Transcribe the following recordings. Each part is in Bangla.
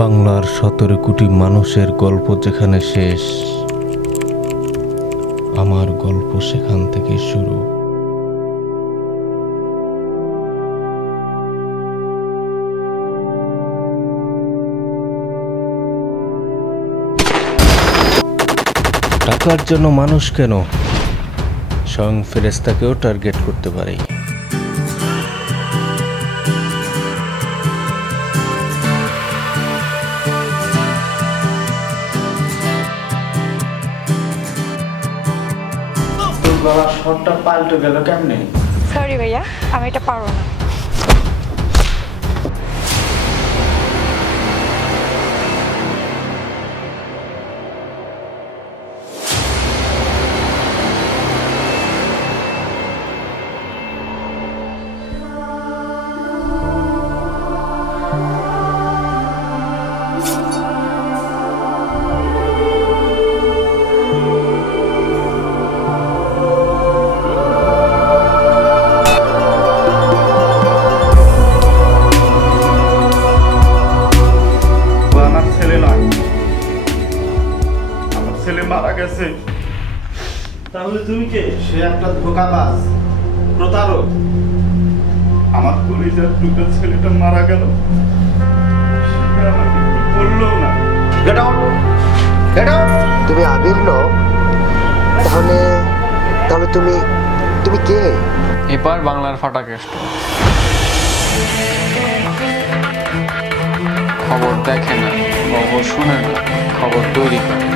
বাংলার 17 কোটি মানুষের গল্প যেখানে শেষ, আমার গল্প সেখান থেকে শুরু। টাকার জন্য মানুষ কেন, স্বয়ং ফেরেশতাকেও টার্গেট করতে পারে। গলার শটটা পাল্টে গেল কেমনে? সরি ভাইয়া, আমি এটা পারবো না। মারা গেছে। তাহলে তুমি কে? সে একটা ধোঁকাবাজ, প্রতারক। আমার কলিজার টুকরা ছেলেটা মারা গেল, সে আমাকে একটু বললো না। Get out, get out. তুমি আবির নও? তাহলে তাহলে তুমি তুমি কে? এপার বাংলার ফাটা কেষ্ট। খবর দেখে না, খবর শুনে না, খবর তৈরি করে।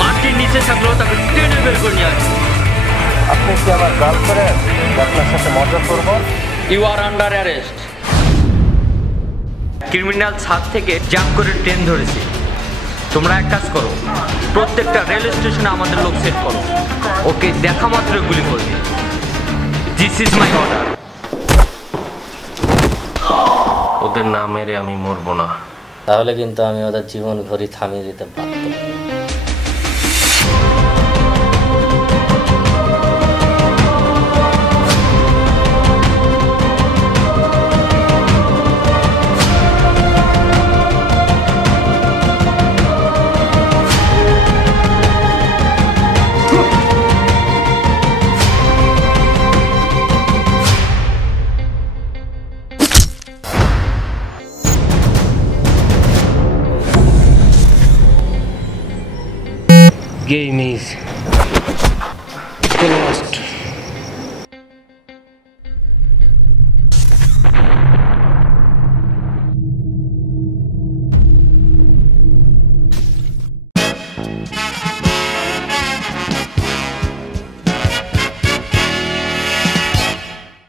মাটির নিচে থাকলেও তাকে টেনে বের করে নিয়ে আসবে। আপনি কি আমার গার্লফ্রেন্ড? আপনার সাথে মজা করব? You are under arrest. Criminal ছাদ থেকে জাম্প করে ট্রেন ধরেছি। তোমরা এক কাজ করো, প্রত্যেকটা রেল স্টেশনে আমাদের লোক সেট করো, ওকে দেখা মাত্র গুলি করবে। This is my order. ওদের না মেরে আমি মরবো না। তাহলে কিন্তু আমি ওদের জীবন ঘড়ি থামিয়ে দিতে বাধ্য। Game is closed.